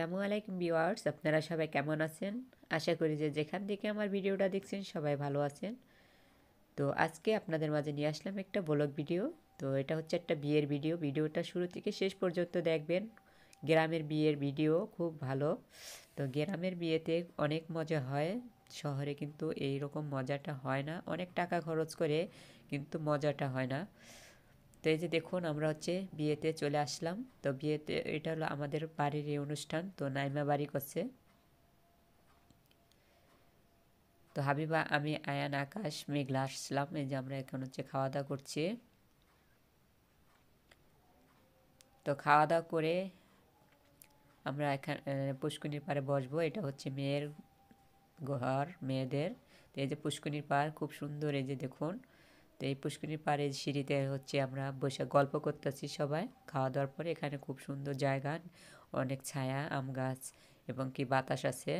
আসসালামু আলাইকুম ভিউয়ার্স, আপনারা সবাই কেমন আছেন? আশা করি যে যেখান থেকে আমার ভিডিওটা দেখছেন সবাই ভালো আছেন। তো আজকে আপনাদের মাঝে নিয়ে আসলাম একটা ব্লগ ভিডিও। তো এটা হচ্ছে একটা বিয়ের ভিডিও। ভিডিওটা শুরু থেকে শেষ পর্যন্ত দেখবেন। গ্রামের বিয়ের ভিডিও খুব ভালো। তো গ্রামের বিয়েতে অনেক মজা হয়, শহরে কিন্তু এই রকম মজাটা হয় না। অনেক টাকা খরচ করে কিন্তু মজাটা হয় না। তো এই যে দেখুন, আমরা হচ্ছে বিয়েতে চলে আসলাম। তো বিয়েতে এটা হলো আমাদের বাড়ির এই অনুষ্ঠান। তো নাইমা বাড়ি করছে। তো হাবিবা, আমি, আয়ান, আকাশ, মেঘলা আসলাম। এই যে আমরা এখন হচ্ছে খাওয়া দাওয়া করছি। তো খাওয়া দাওয়া করে আমরা এখানে পুষ্করিণীর পাড়ে বসবো। এটা হচ্ছে মেয়ের ঘর, মেয়েদের। তো এই যে পুষ্করিণীর পাড় খুব সুন্দর, এই যে দেখুন। তো এই পুষ্করিণীর পাড়ে সিঁড়িতে হচ্ছে আমরা বসে গল্প করতেছি সবাই খাওয়া দাওয়ার পরে। এখানে খুব সুন্দর জায়গা, অনেক ছায়া, আম গাছ এবং কি বাতাস আছে।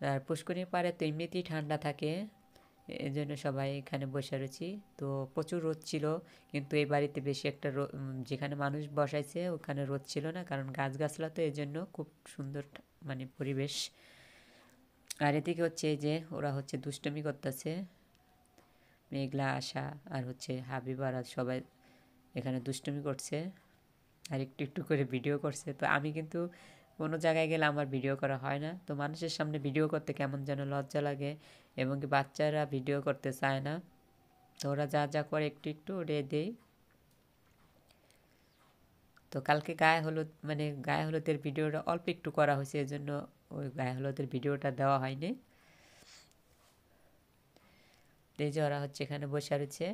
আর পুষ্করিণীর পাড়ে তো এমনিতেই ঠান্ডা থাকে, এই জন্য সবাই এখানে বসে রয়েছি। তো প্রচুর রোদ ছিল, কিন্তু এই বাড়িতে বেশি একটা যেখানে মানুষ বসাইছে ওখানে রোদ ছিল না, কারণ গাছগাছলা, তো এই জন্য খুব সুন্দর মানে পরিবেশ। আর এদিকে হচ্ছে এই যে ওরা হচ্ছে দুষ্টুমি করতেছে, মেঘলা, আশা আর হচ্ছে হাবিবার, আর সবাই এখানে দুষ্টুমি করছে আর একটু একটু করে ভিডিও করছে। তো আমি কিন্তু কোনো জায়গায় গেলে আমার ভিডিও করা হয় না। তো মানুষের সামনে ভিডিও করতে কেমন যেন লজ্জা লাগে, এবং কি বাচ্চারা ভিডিও করতে চায় না। তো ওরা যা যা করে একটু একটু ওরে দেই। তো কালকে গায়ে হলুদ, মানে গায়ে হলুদের ভিডিওটা অল্প একটু করা হয়েছে, এই জন্য ওই গায়ে হলুদের ভিডিওটা দেওয়া হয়নি। এই যে ওরা হচ্ছে এখানে বসে রয়েছে।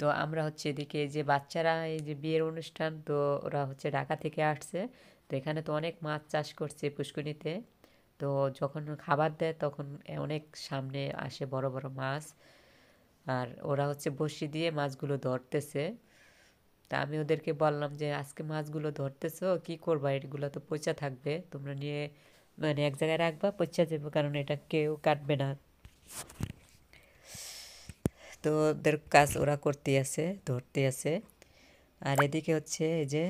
তো আমরা হচ্ছে এদিকে যে বাচ্চারা, এই যে বিয়ের অনুষ্ঠান, তো ওরা হচ্ছে ঢাকা থেকে আসছে। তো এখানে তো অনেক মাছ চাষ করছে পুষ্করিণীতে। তো যখন খাবার দেয় তখন অনেক সামনে আসে বড় বড় মাছ, আর ওরা হচ্ছে বড়শি দিয়ে মাছগুলো ধরতেছে। তা আমি ওদেরকে বললাম যে আজকে মাছগুলো ধরতেছো, কি করবা, এগুলো তো পচা থাকবে, তোমরা নিয়ে মানে এক জায়গায় রাখবা, পচা যাবে, কারণ এটা কেউ কাটবে না। তো ওদের কাজ ওরা করতে আছে, ধরতে আছে। আর এদিকে হচ্ছে এই যে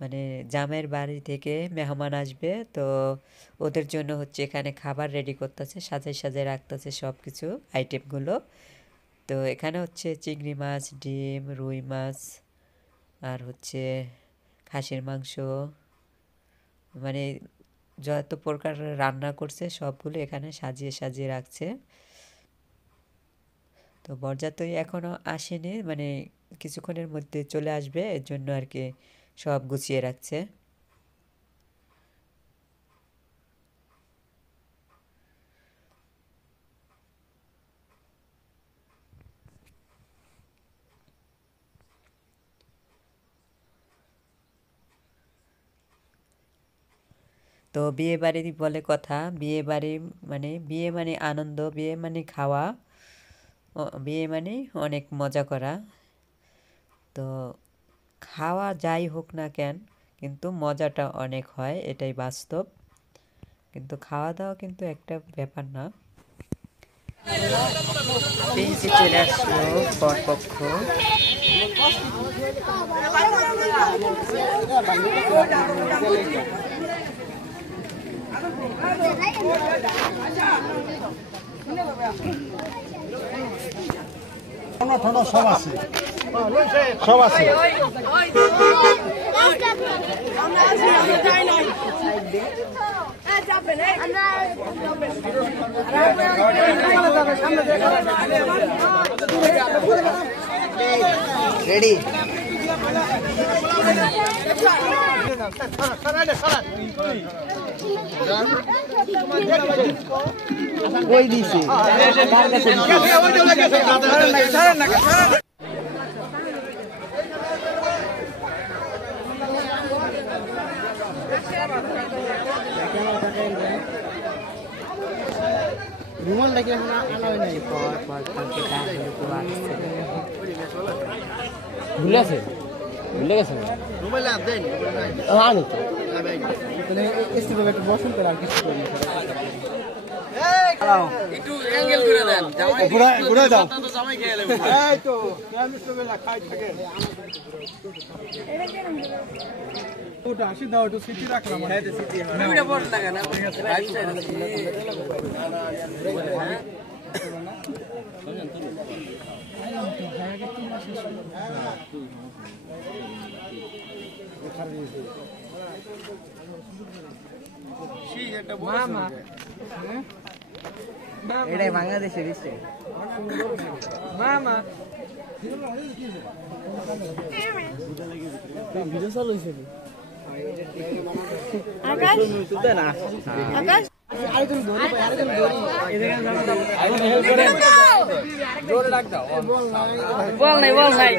মানে জামাইয়ের বাড়ি থেকে মেহমান আসবে, তো ওদের জন্য হচ্ছে এখানে খাবার রেডি করতেছে, সাজাই সাজাই রাখতেছে সব কিছু আইটেমগুলো। তো এখানে হচ্ছে চিংড়ি মাছ, ডিম, রুই মাছ, আর হচ্ছে খাসির মাংস, মানে যত প্রকার রান্না করছে সবগুলো এখানে সাজিয়ে সাজিয়ে রাখছে। তো বরযাত্রী এখনও আসেনি, মানে কিছুক্ষণের মধ্যে চলে আসবে, এর জন্য আর কি সব গুছিয়ে রাখছে। তো বিয়ে বাড়ি বলে কথা, বিয়ে বাড়ি মানে বিয়ে মানে আনন্দ, বিয়ে মানে খাওয়া, বিয়ে মানে অনেক মজা করা। তো খাওয়া যাই হোক না কেন, কিন্তু মজাটা অনেক হয়, এটাই বাস্তব। কিন্তু খাওয়া দাওয়া কিন্তু একটা ব্যাপার না। পেয়েছি, চলে আসলো বরপক্ষ। সব আছে, সব আছে। রেডি। ওই দিছে রুমাল দেখে এখন আনা হয় নাই। ভুলে আছে, ভুলে গেছে রুমাল দেন আনি তো। তাহলে একটু বসুন করে আর কিছু ঘুরে দাও এই তো বেলা খাই থাকে ওটা আসি দাও একটু সিটি রাখলাম এটাই বাংলাদেশের মামা ভিডিও চালু হয়েছে আকাশ আকাশ বল নাই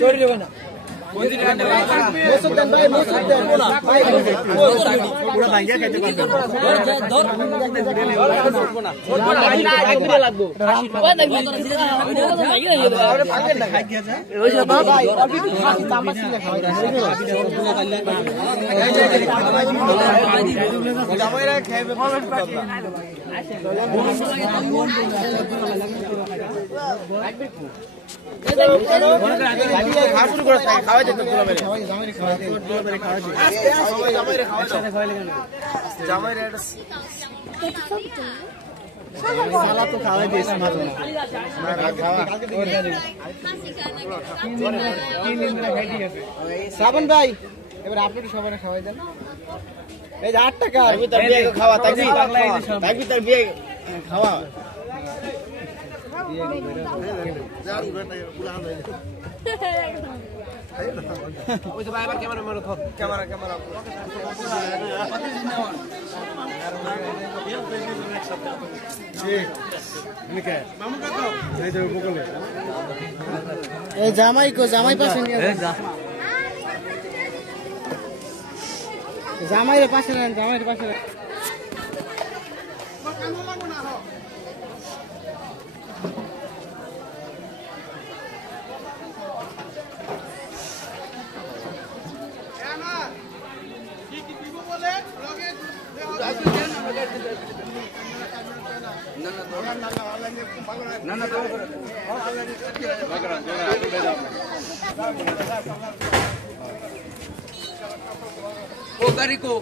চোরি দেবে না শ্রাবণ ভাই এবার আপনি সবাই খাওয়াই দেন এই যে 8 টাকা খাওয়া তার বিয়ে খাওয়া জামাই পাশে নিয়ে জামাইয়ের পাশে নেন জামাইয়ের পাশে ও তারিখো